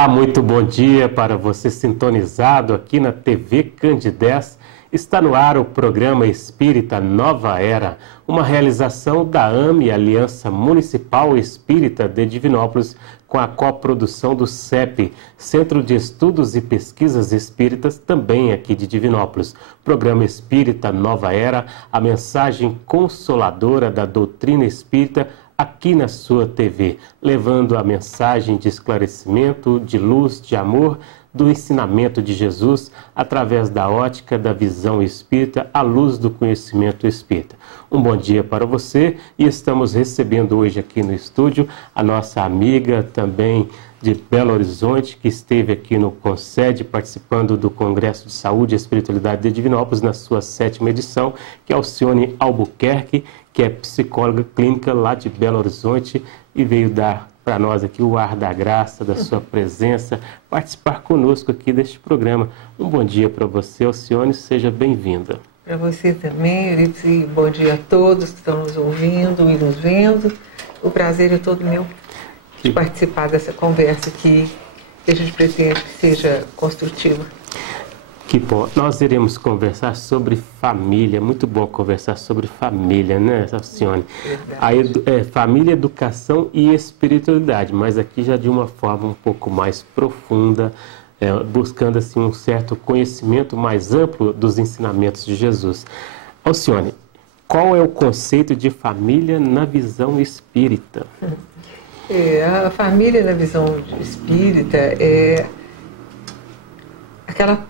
Olá, muito bom dia para você sintonizado aqui na TV Candidez. Está no ar o programa Espírita Nova Era, uma realização da AME, Aliança Municipal Espírita de Divinópolis, com a coprodução do CEP, Centro de Estudos e Pesquisas Espíritas, também aqui de Divinópolis. Programa Espírita Nova Era, a mensagem consoladora da doutrina espírita, aqui na sua TV, levando a mensagem de esclarecimento, de luz, de amor, do ensinamento de Jesus, através da ótica da visão espírita, à luz do conhecimento espírita. Um bom dia para você e estamos recebendo hoje aqui no estúdio a nossa amiga também de Belo Horizonte, que esteve aqui no CONSED participando do Congresso de Saúde e Espiritualidade de Divinópolis na sua 7ª edição, que é Alcione Albuquerque, que é psicóloga clínica lá de Belo Horizonte e veio dar para nós aqui o ar da graça, da sua presença, participar conosco aqui deste programa. Um bom dia para você, Alcione, seja bem-vinda. Para você também, Euridice, e bom dia a todos que estão nos ouvindo e nos vendo. O prazer é todo meu de participar dessa conversa aqui, que a gente pretende que seja construtiva. Que bom. Nós iremos conversar sobre família. Muito bom conversar sobre família, né, Alcione? Família, educação e espiritualidade, mas aqui já de uma forma um pouco mais profunda, buscando assim um certo conhecimento mais amplo dos ensinamentos de Jesus. Alcione, qual é o conceito de família na visão espírita? A família na visão espírita é aquela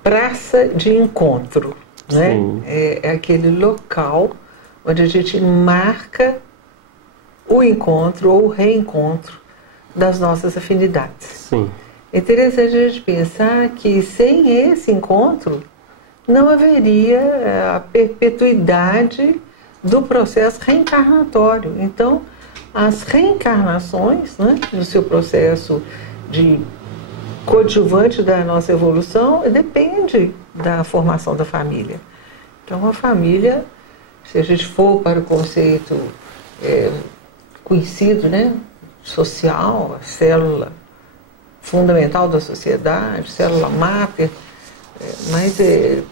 praça de encontro, né? É aquele local onde a gente marca o encontro ou o reencontro das nossas afinidades. Sim. É interessante a gente pensar que sem esse encontro não haveria a perpetuidade do processo reencarnatório. Então, as reencarnações, né, no seu processo de coadjuvante da nossa evolução, depende da formação da família. Então, a família, se a gente for para o conceito conhecido, né, social, a célula fundamental da sociedade, célula máter, mas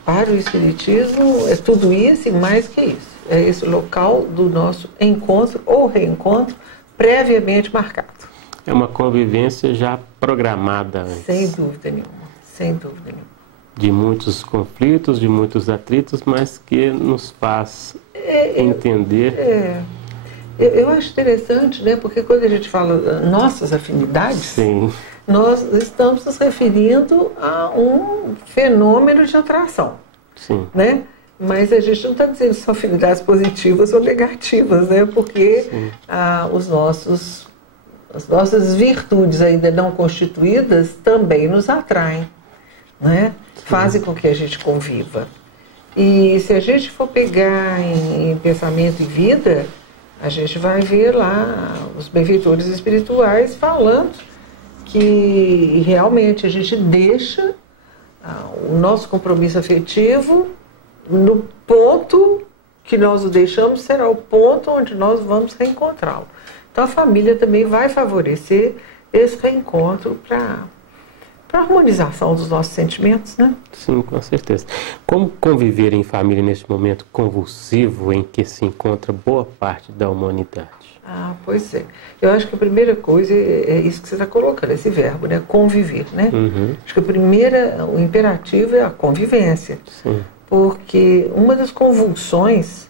para o Espiritismo é tudo isso e mais que isso. É esse local do nosso encontro ou reencontro previamente marcado. É uma convivência já programada antes. Sem dúvida nenhuma, sem dúvida nenhuma. De muitos conflitos, de muitos atritos, mas que nos faz entender. Eu acho interessante, né? Porque quando a gente fala nossas afinidades, sim, nós estamos nos referindo a um fenômeno de atração. Sim. Né? Mas a gente não está dizendo só afinidades positivas ou negativas, né? Porque as nossas virtudes ainda não constituídas também nos atraem, né? Fazem com que a gente conviva. E se a gente for pegar em pensamento e vida, a gente vai ver lá os benfeitores espirituais falando que realmente a gente deixa o nosso compromisso afetivo no ponto que nós o deixamos, será o ponto onde nós vamos reencontrá-lo. Então a família também vai favorecer esse reencontro para a harmonização dos nossos sentimentos, né? Sim, com certeza. Como conviver em família neste momento convulsivo em que se encontra boa parte da humanidade? Pois é. Eu acho que a primeira coisa é isso que você está colocando, esse verbo, né? Conviver, né? Uhum. Acho que o imperativo é a convivência. Sim. Porque uma das convulsões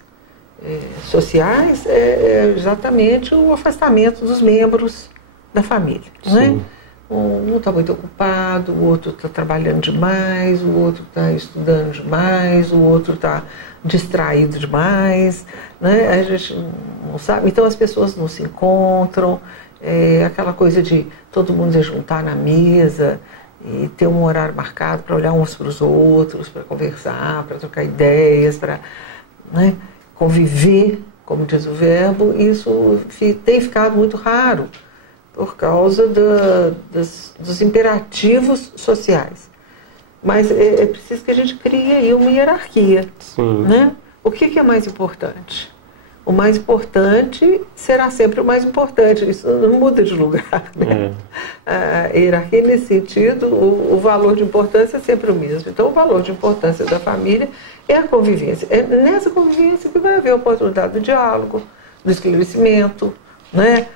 sociais é exatamente o afastamento dos membros da família, né? Um está muito ocupado, o outro está trabalhando demais, o outro está estudando demais, o outro está distraído demais, né? A gente não sabe. Então as pessoas não se encontram, aquela coisa de todo mundo se juntar na mesa e ter um horário marcado para olhar uns para os outros, para conversar, para trocar ideias, para, né, conviver, como diz o verbo. Isso tem ficado muito raro por causa dos imperativos sociais. Mas é preciso que a gente crie aí uma hierarquia. Sim. Né? O que é mais importante? o mais importante será sempre o mais importante. Isso não muda de lugar, né? A hierarquia, nesse sentido, o valor de importância é sempre o mesmo. Então, o valor de importância da família é a convivência. É nessa convivência que vai haver a oportunidade do diálogo, do esclarecimento, né?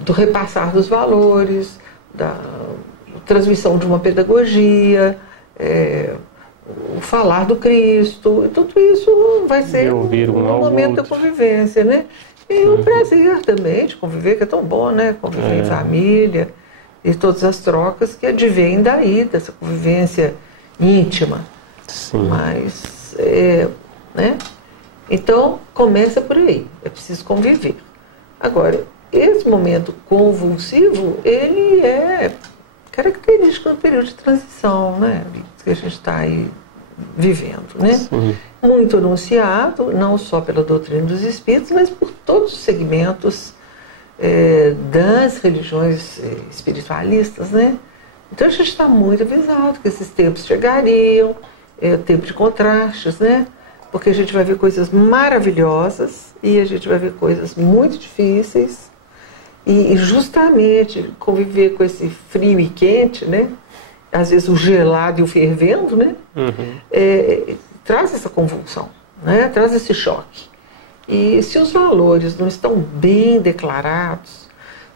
Do repassar dos valores, da transmissão de uma pedagogia, o falar do Cristo, tudo isso vai ser um momento da convivência, né? E o prazer também de conviver, que é tão bom, né? Conviver em família e todas as trocas que advêm daí, dessa convivência íntima. Sim. Mas, né? Então, começa por aí, é preciso conviver. Agora, esse momento convulsivo, ele é característico do período de transição, né? Que a gente está aí vivendo, né? Sim. Muito anunciado, não só pela doutrina dos espíritos, mas por todos os segmentos das religiões espiritualistas, né? Então a gente está muito avisado que esses tempos chegariam, tempo de contrastes, né? Porque a gente vai ver coisas maravilhosas e a gente vai ver coisas muito difíceis. E justamente conviver com esse frio e quente, né? Às vezes o gelado e o fervendo, né? Traz essa convulsão, né? Traz esse choque. E se os valores não estão bem declarados,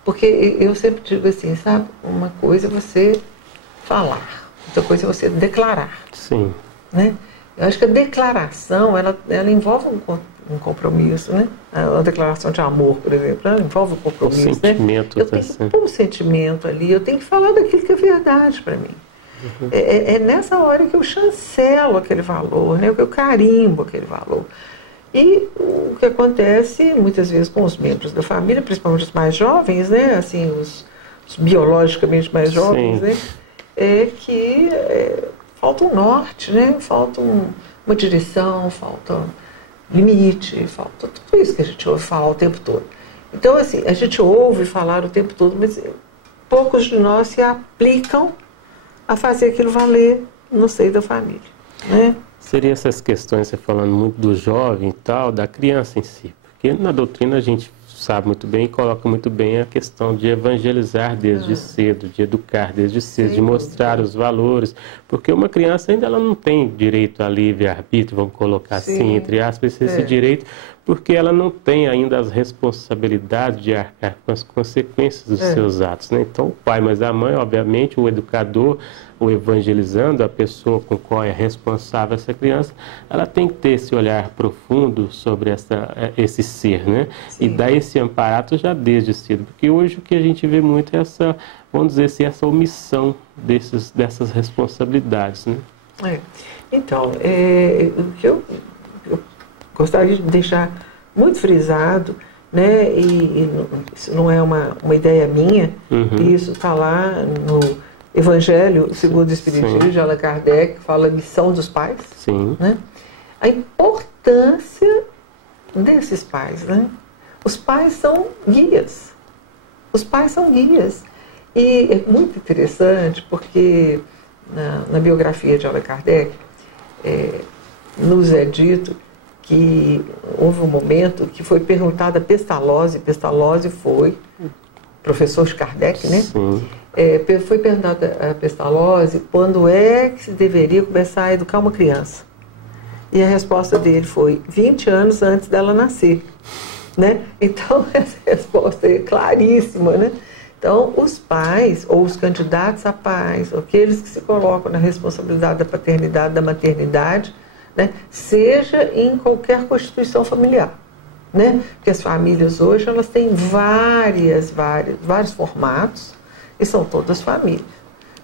porque eu sempre digo assim, sabe? Uma coisa é você falar, outra coisa é você declarar. Sim. Né? Eu acho que a declaração, ela envolve um compromisso, né? A declaração de amor, por exemplo, ela envolve um compromisso. O sentimento, né? Eu tenho que pôr um sentimento ali, eu tenho que falar daquilo que é verdade para mim. É nessa hora que eu chancelo aquele valor, né? Que eu carimbo aquele valor. E o que acontece muitas vezes com os membros da família, principalmente os mais jovens, né? Assim, os biologicamente mais jovens, né? É que falta um norte, né? Falta uma direção, falta limite, falta tudo isso que a gente ouve falar o tempo todo. Então, assim, a gente ouve falar o tempo todo, mas poucos de nós se aplicam a fazer aquilo valer no seio da família, né? Seria essas questões, você falando muito do jovem e tal, da criança em si. Porque na doutrina a gente sabe muito bem e coloca muito bem a questão de evangelizar desde cedo, de educar desde cedo, de mostrar os valores. Porque uma criança ainda ela não tem direito a livre-arbítrio, vamos colocar assim, entre aspas, esse direito, porque ela não tem ainda as responsabilidades de arcar com as consequências dos seus atos, né? Então, o pai, mas a mãe, obviamente, o educador, o evangelizando, a pessoa com qual é responsável essa criança, ela tem que ter esse olhar profundo sobre esse ser, né? Sim. E dar esse amparato já desde cedo, porque hoje o que a gente vê muito é essa, vamos dizer assim, essa omissão dessas responsabilidades, né? Então, o que eu gostaria de deixar muito frisado, né? E isso não é uma ideia minha, isso está lá no Evangelho segundo o Espiritismo de Allan Kardec, fala a missão dos pais. Sim. Né? A importância desses pais, né? Os pais são guias. Os pais são guias. E é muito interessante porque na biografia de Allan Kardec nos é dito que houve um momento que foi perguntada a Pestalozzi. Pestalozzi foi professor de Kardec, né? Sim. Foi perguntado a Pestalozzi quando é que se deveria começar a educar uma criança. E a resposta dele foi 20 anos antes dela nascer, né? Então, essa resposta é claríssima, né? Então, os pais, ou os candidatos a pais, ou aqueles que se colocam na responsabilidade da paternidade, da maternidade, né? Seja em qualquer constituição familiar, né? Porque as famílias hoje, elas têm vários formatos, e são todas famílias.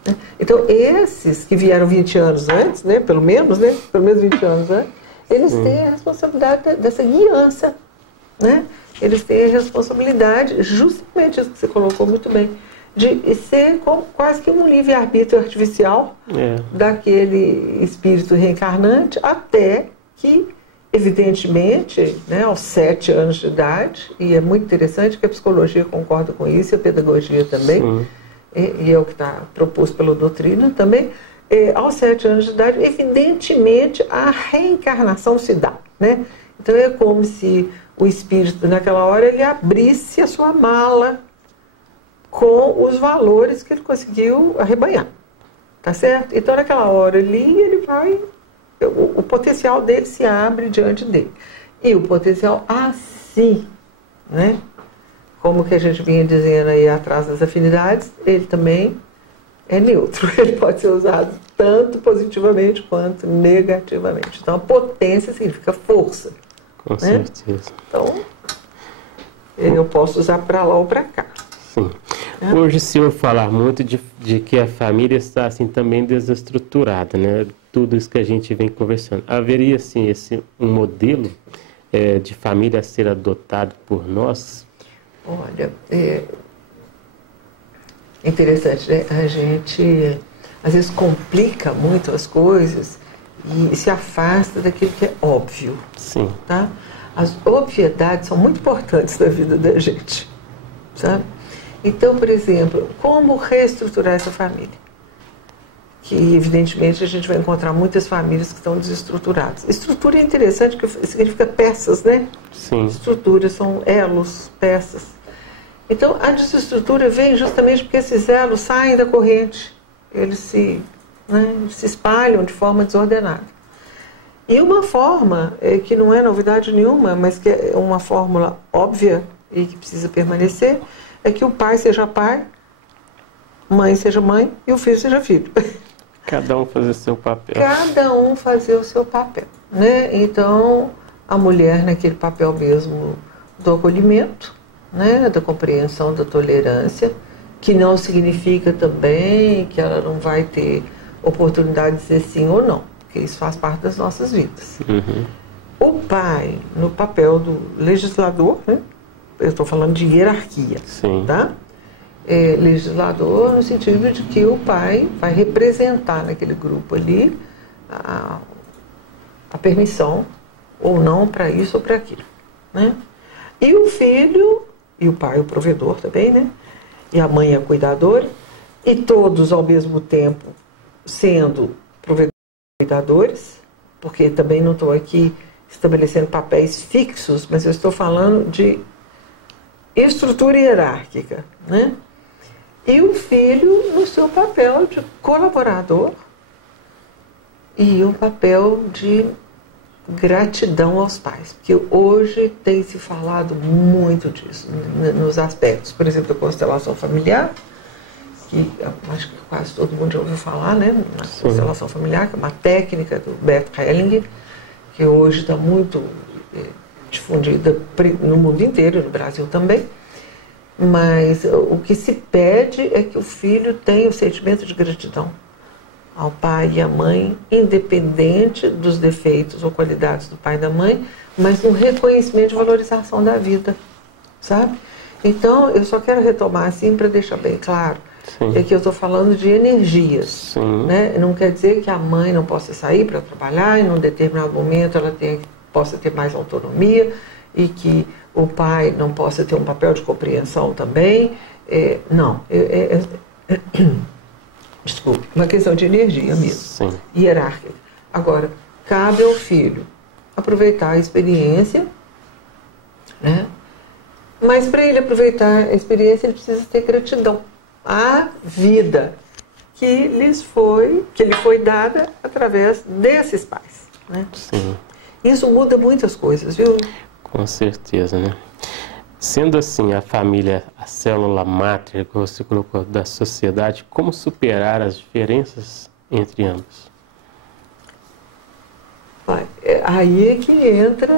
Né? Então, esses que vieram 20 anos antes, né, pelo menos 20 anos antes, eles têm a responsabilidade dessa guiança. Né? Eles têm a responsabilidade, justamente isso que você colocou muito bem, de ser quase que um livre-arbítrio artificial daquele espírito reencarnante, até que, evidentemente, né, aos 7 anos de idade, e é muito interessante que a psicologia concorda com isso, e a pedagogia também, e é o que está proposto pela doutrina também, aos 7 anos de idade, evidentemente, a reencarnação se dá. Né? Então é como se o espírito, naquela hora, ele abrisse a sua mala com os valores que ele conseguiu arrebanhar. Tá certo? Então naquela hora ali, ele vai... O potencial dele se abre diante dele. E o potencial assim, né? Como que a gente vinha dizendo aí atrás das afinidades, ele também é neutro. Ele pode ser usado tanto positivamente quanto negativamente. Então a potência significa força. Com né? certeza. Então, eu posso usar para lá ou para cá. Sim. Hoje o senhor fala muito de que a família está assim também desestruturada, né? Tudo isso que a gente vem conversando. Haveria assim um modelo de família a ser adotado por nós? Olha, é interessante, né? A gente às vezes complica muito as coisas e se afasta daquilo que é óbvio. Sim. Tá? As obviedades são muito importantes na vida da gente, sabe? Então, por exemplo, como reestruturar essa família? Que, evidentemente, a gente vai encontrar muitas famílias que estão desestruturadas. Estrutura é interessante, porque significa peças, né? Sim. Estruturas são elos, peças. Então, a desestrutura vem justamente porque esses elos saem da corrente. Eles se espalham de forma desordenada. E uma forma, que não é novidade nenhuma, mas que é uma fórmula óbvia e que precisa permanecer, é que o pai seja pai, mãe seja mãe e o filho seja filho. Cada um fazer seu papel. Cada um fazer o seu papel, né? Então, a mulher naquele papel mesmo do acolhimento, né? Da compreensão, da tolerância, que não significa também que ela não vai ter oportunidade de dizer sim ou não, porque isso faz parte das nossas vidas. Uhum. O pai, no papel do legislador, né? Eu estou falando de hierarquia, Sim. tá? Legislador no sentido de que o pai vai representar naquele grupo ali a permissão ou não para isso ou para aquilo, né? E o filho, e o pai o provedor também, né? E a mãe a cuidadora, e todos ao mesmo tempo sendo provedores e cuidadores, porque também não estou aqui estabelecendo papéis fixos, mas eu estou falando de estrutura hierárquica, né? E o filho no seu papel de colaborador e o papel de gratidão aos pais, porque hoje tem se falado muito disso nos aspectos, por exemplo, da constelação familiar, que acho que quase todo mundo já ouviu falar, né? Na constelação familiar, que é uma técnica do Bert Hellinger, que hoje está muito difundida no mundo inteiro, no Brasil também. Mas o que se pede é que o filho tenha o sentimento de gratidão ao pai e à mãe, independente dos defeitos ou qualidades do pai e da mãe, mas um reconhecimento e valorização da vida, sabe? Então, eu só quero retomar assim para deixar bem claro. Sim. É que eu estou falando de energias, né? Não quer dizer que a mãe não possa sair para trabalhar e num determinado momento ela possa ter mais autonomia e que o pai não possa ter um papel de compreensão também. Não, desculpe, uma questão de energia mesmo. Sim. Hierárquica. Agora, cabe ao filho aproveitar a experiência, né? Mas para ele aproveitar a experiência, ele precisa ter gratidão à vida que lhe foi dada através desses pais, né? Sim. Isso muda muitas coisas, viu? Com certeza, né? Sendo assim, a família, a célula máter, que você colocou, da sociedade, como superar as diferenças entre ambos? Aí é que entra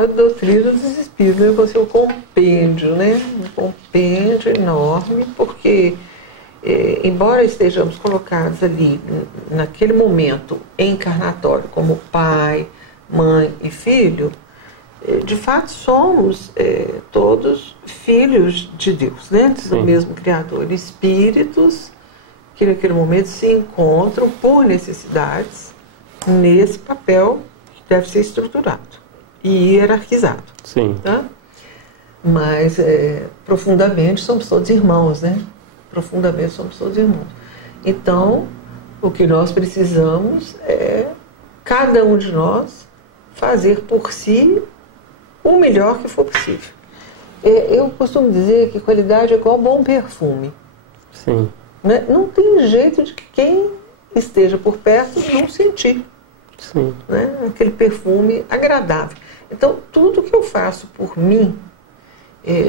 a doutrina dos espíritos, né? Com o seu compêndio, né? Um compêndio enorme, porque, embora estejamos colocados ali, naquele momento encarnatório, como pai, mãe e filho, de fato somos todos filhos de Deus, né? Do mesmo Criador, espíritos que naquele momento se encontram por necessidades nesse papel que deve ser estruturado e hierarquizado. Sim. Tá? Mas profundamente somos todos irmãos, né? Profundamente somos todos irmãos. Então, o que nós precisamos é cada um de nós fazer por si o melhor que for possível. Eu costumo dizer que qualidade é igual bom perfume. Sim. Né? Não tem jeito de que quem esteja por perto não sentir. Sim. Né? Aquele perfume agradável. Então, tudo que eu faço por mim,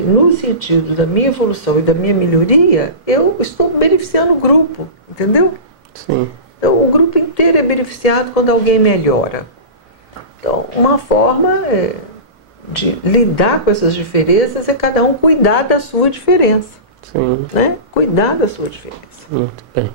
no sentido da minha evolução e da minha melhoria, eu estou beneficiando o grupo, entendeu? Sim. Então, o grupo inteiro é beneficiado quando alguém melhora. Então, uma forma de lidar com essas diferenças é cada um cuidar da sua diferença. Sim. Né? Cuidar da sua diferença. Muito bem.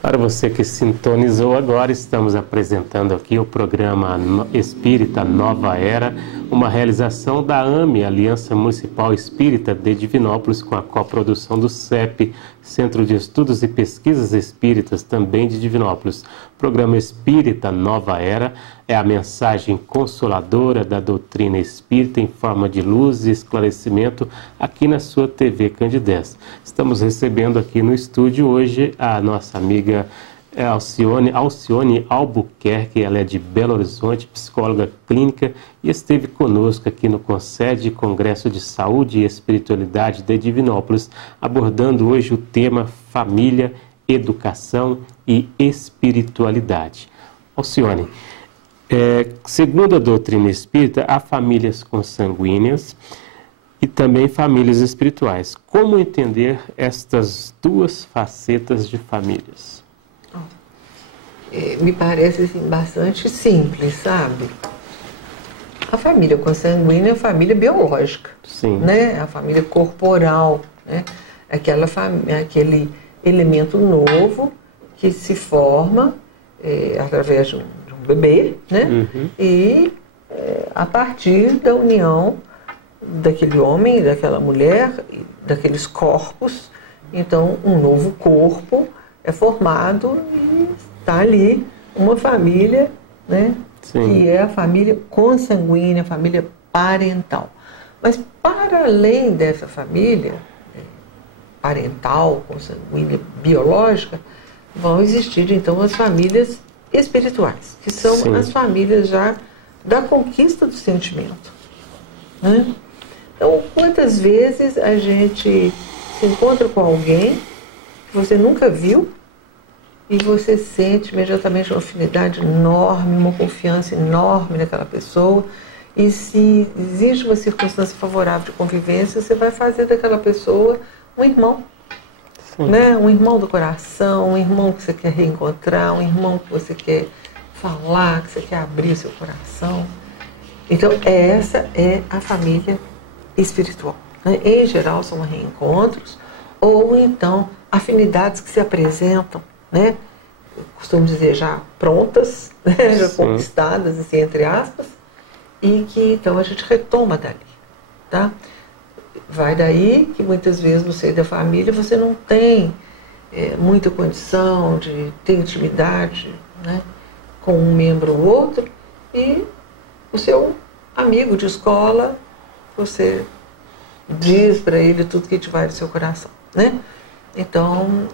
Para você que sintonizou agora, estamos apresentando aqui o programa Espírita Nova Era, uma realização da AME, Aliança Municipal Espírita de Divinópolis, com a coprodução do CEP, Centro de Estudos e Pesquisas Espíritas, também de Divinópolis. O programa Espírita Nova Era é a mensagem consoladora da doutrina espírita em forma de luz e esclarecimento aqui na sua TV Candidez. Estamos recebendo aqui no estúdio hoje a nossa amiga Alcione Albuquerque. Ela é de Belo Horizonte, psicóloga clínica, e esteve conosco aqui no CONSED, Congresso de Saúde e Espiritualidade de Divinópolis, abordando hoje o tema Família, Educação e Espiritualidade. Alcione, segundo a doutrina espírita, há famílias consanguíneas e também famílias espirituais. Como entender estas duas facetas de famílias? Me parece assim, bastante simples, sabe? A família consanguínea é a família biológica. Sim. Né? A família corporal, né? Aquele elemento novo que se forma através de um bebê, né? Uhum. E a partir da união daquele homem, daquela mulher, daqueles corpos, então um novo corpo é formado e está ali uma família, né? Sim. Que é a família consanguínea, a família parental. Mas para além dessa família parental, consanguínea, biológica, vão existir então as famílias espirituais, que são Sim. as famílias já da conquista do sentimento. Né? Então, quantas vezes a gente se encontra com alguém que você nunca viu e você sente imediatamente uma afinidade enorme, uma confiança enorme naquela pessoa, e se existe uma circunstância favorável de convivência, você vai fazer daquela pessoa um irmão. Né? Um irmão do coração, um irmão que você quer reencontrar, um irmão que você quer falar, que você quer abrir seu coração. Então, essa é a família espiritual. Né? Em geral, são reencontros ou então afinidades que se apresentam, né? Eu costumo dizer já prontas, né? Já conquistadas, assim, entre aspas, e que então a gente retoma dali. Tá? Vai daí que muitas vezes no seio da família você não tem muita condição de ter intimidade, né, com um membro ou outro, e o seu amigo de escola, você diz para ele tudo que te vai do seu coração. Né? Então,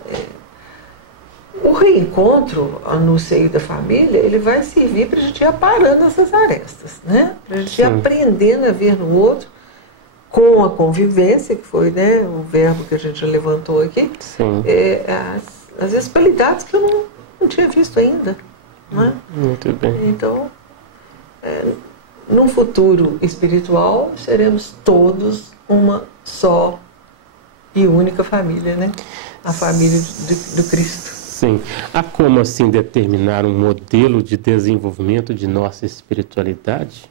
o reencontro no seio da família, ele vai servir para a gente ir aparando essas arestas, né? Para a gente ir aprendendo a ver no outro, com a convivência, que foi, né, o verbo que a gente levantou aqui, as especialidades que eu não tinha visto ainda. Né? Muito bem. Então, num futuro espiritual, seremos todos uma só e única família, né? A família do Cristo. Sim. Há como, assim, determinar um modelo de desenvolvimento de nossa espiritualidade?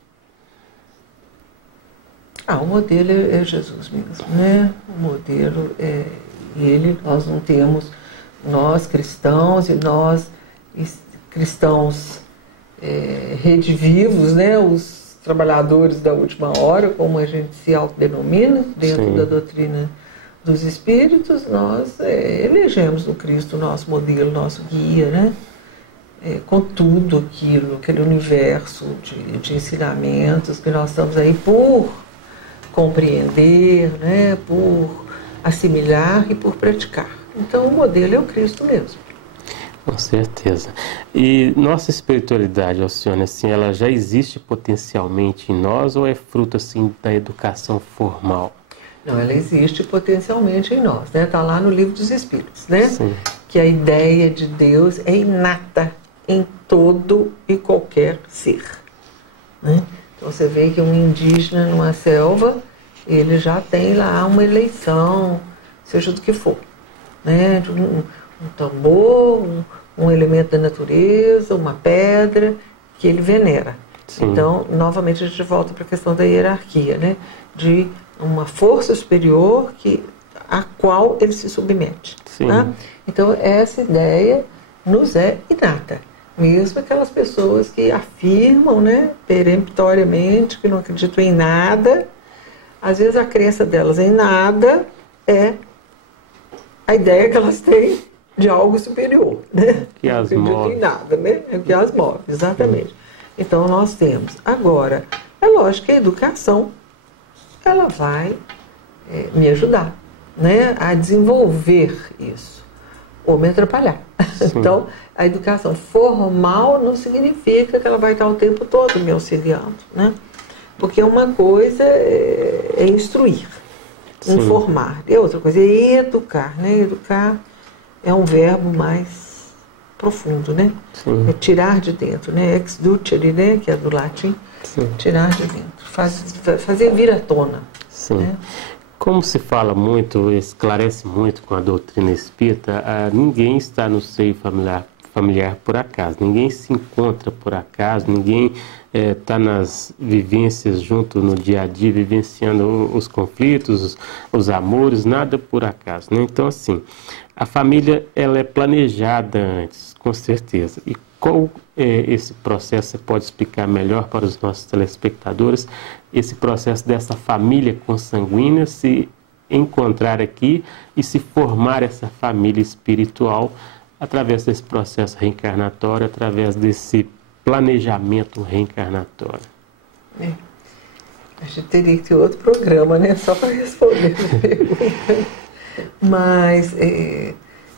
O modelo é Jesus mesmo, né? O modelo é ele. Nós não temos, nós cristãos e nós cristãos redivivos, né? Os trabalhadores da última hora, como a gente se autodenomina dentro da doutrina dos espíritos, nós elegemos no Cristo nosso modelo, nosso guia, né? Com tudo aquilo, aquele universo de ensinamentos que nós estamos aí por compreender, né? Por assimilar e por praticar. Então o modelo é o Cristo mesmo. Com certeza. E nossa espiritualidade, Alcione, assim, ela já existe potencialmente em nós ou é fruto assim da educação formal? Não, ela existe potencialmente em nós, né? Está lá no Livro dos Espíritos, né? Sim. Que a ideia de Deus é inata em todo e qualquer ser, né? Então você vê que um indígena numa selva, ele já tem lá uma eleição, seja do que for, né? De um tambor, um elemento da natureza, uma pedra que ele venera. Sim. Então, novamente a gente volta para a questão da hierarquia, né? De uma força superior a qual ele se submete. Tá? Então, essa ideia nos é inata. Mesmo aquelas pessoas que afirmam, né, peremptoriamente, que não acreditam em nada, às vezes a crença delas em nada é a ideia que elas têm de algo superior, né? Que as não acreditam em nada, né? É o que as move, exatamente. Então, nós temos. Agora, é lógico que a educação ela vai me ajudar, né, a desenvolver isso, ou me atrapalhar. Sim. Então, a educação formal não significa que ela vai estar o tempo todo me auxiliando, né? Porque uma coisa é instruir, sim, informar, e outra coisa é educar, né? Educar é um verbo mais profundo, né? Sim. É tirar de dentro, né? Ex ducere, né? Que é do latim. Sim. Tirar de dentro, fazer vir à tona. Sim. Né? Como se fala muito, esclarece muito com a doutrina espírita, ninguém está no seio familiar por acaso, ninguém se encontra por acaso, ninguém está nas vivências junto no dia a dia, vivenciando os conflitos, os amores, nada por acaso, né? Então, assim, a família ela é planejada antes, com certeza. E qual esse processo, você pode explicar melhor para os nossos telespectadores, esse processo dessa família consanguínea se encontrar aqui e se formar essa família espiritual através desse processo reencarnatório, através desse planejamento reencarnatório? A gente teria que ter outro programa, né? Só para responder a pergunta. Mas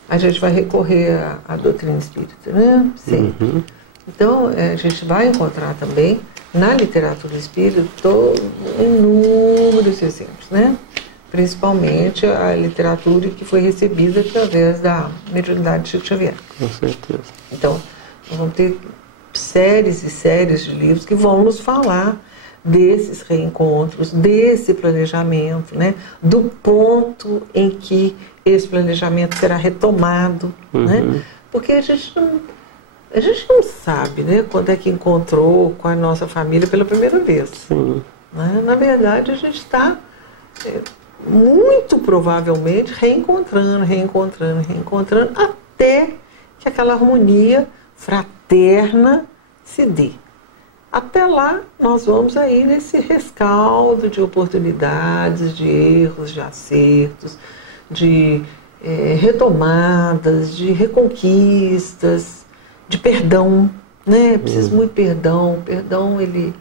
a gente vai recorrer à doutrina espírita, né? Sim. Uhum. Então, a gente vai encontrar também na literatura espírita inúmeros exemplos, né? Principalmente a literatura que foi recebida através da mediunidade de Chico Xavier. Com certeza. Então, nós vamos ter séries e séries de livros que vão nos falar desses reencontros, desse planejamento, né? Do ponto em que esse planejamento será retomado, uhum, né? Porque a gente não sabe, né, quando é que encontrou com a nossa família pela primeira vez. Sim. Né? Na verdade, a gente está muito provavelmente reencontrando, até que aquela harmonia fraterna se dê. Até lá, nós vamos aí nesse rescaldo de oportunidades, de erros, de acertos, de retomadas, de reconquistas, de perdão, né? Preciso muito perdão. Perdão, ele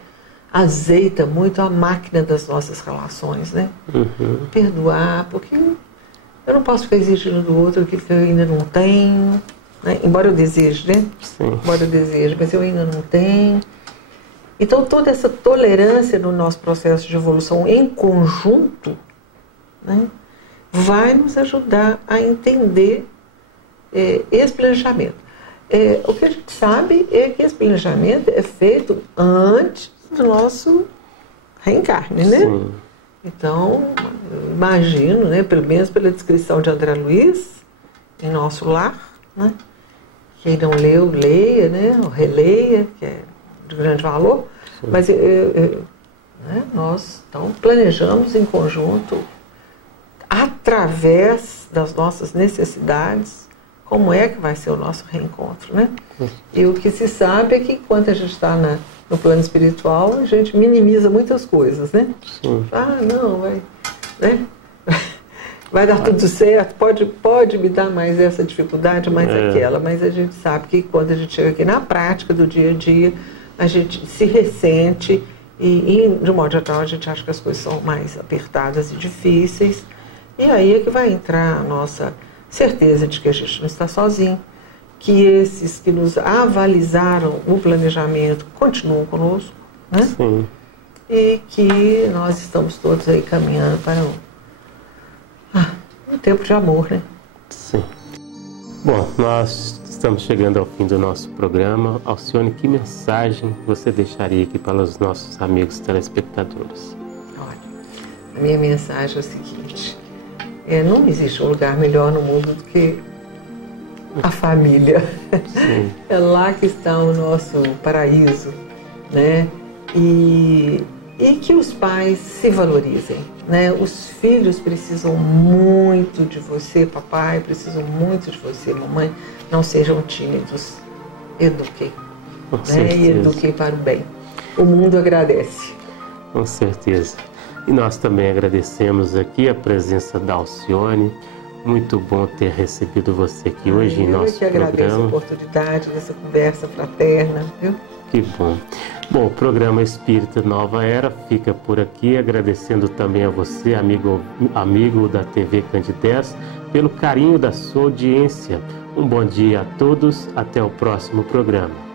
azeita muito a máquina das nossas relações, né? Uhum. Perdoar, porque eu não posso ficar exigindo do outro aquilo que eu ainda não tenho, né? Embora eu deseje, né? Sim. Embora eu deseje, mas eu ainda não tenho. Então, toda essa tolerância no nosso processo de evolução em conjunto, né, vai nos ajudar a entender esse planejamento. O que a gente sabe é que esse planejamento é feito antes do nosso reencarne, né? Sim. Então, eu imagino, né, pelo menos pela descrição de André Luiz, em Nosso Lar, né? Quem não leu, leia, né? Ou releia, que é de grande valor. Sim. Mas né, nós então planejamos em conjunto, através das nossas necessidades, como é que vai ser o nosso reencontro, né? E o que se sabe é que quando a gente está no plano espiritual, a gente minimiza muitas coisas, né? Sim. Não, vai dar tudo certo, pode me dar mais essa dificuldade, mais aquela, mas a gente sabe que quando a gente chega aqui na prática do dia a dia, a gente se ressente e de um modo geral, a gente acha que as coisas são mais apertadas e difíceis, e aí é que vai entrar a nossa certeza de que a gente não está sozinho, que esses que nos avalizaram o planejamento continuam conosco, né? Sim. E que nós estamos todos aí caminhando para um tempo de amor, né? Sim. Bom, nós estamos chegando ao fim do nosso programa. Alcione, que mensagem você deixaria aqui para os nossos amigos telespectadores? Olha, a minha mensagem é a seguinte: não existe um lugar melhor no mundo do que a família. Sim. É lá que está o nosso paraíso, né? E que os pais se valorizem, né? Os filhos precisam muito de você, papai, precisam muito de você, mamãe. Não sejam tímidos, eduquem, né? E eduquem para o bem. O mundo agradece. Com certeza. E nós também agradecemos aqui a presença da Alcione. Muito bom ter recebido você aqui hoje em nosso programa. Eu que agradeço a oportunidade dessa conversa fraterna, viu? Que bom. Bom, o programa Espírita Nova Era fica por aqui, agradecendo também a você, amigo da TV Candidez, pelo carinho da sua audiência. Um bom dia a todos, até o próximo programa.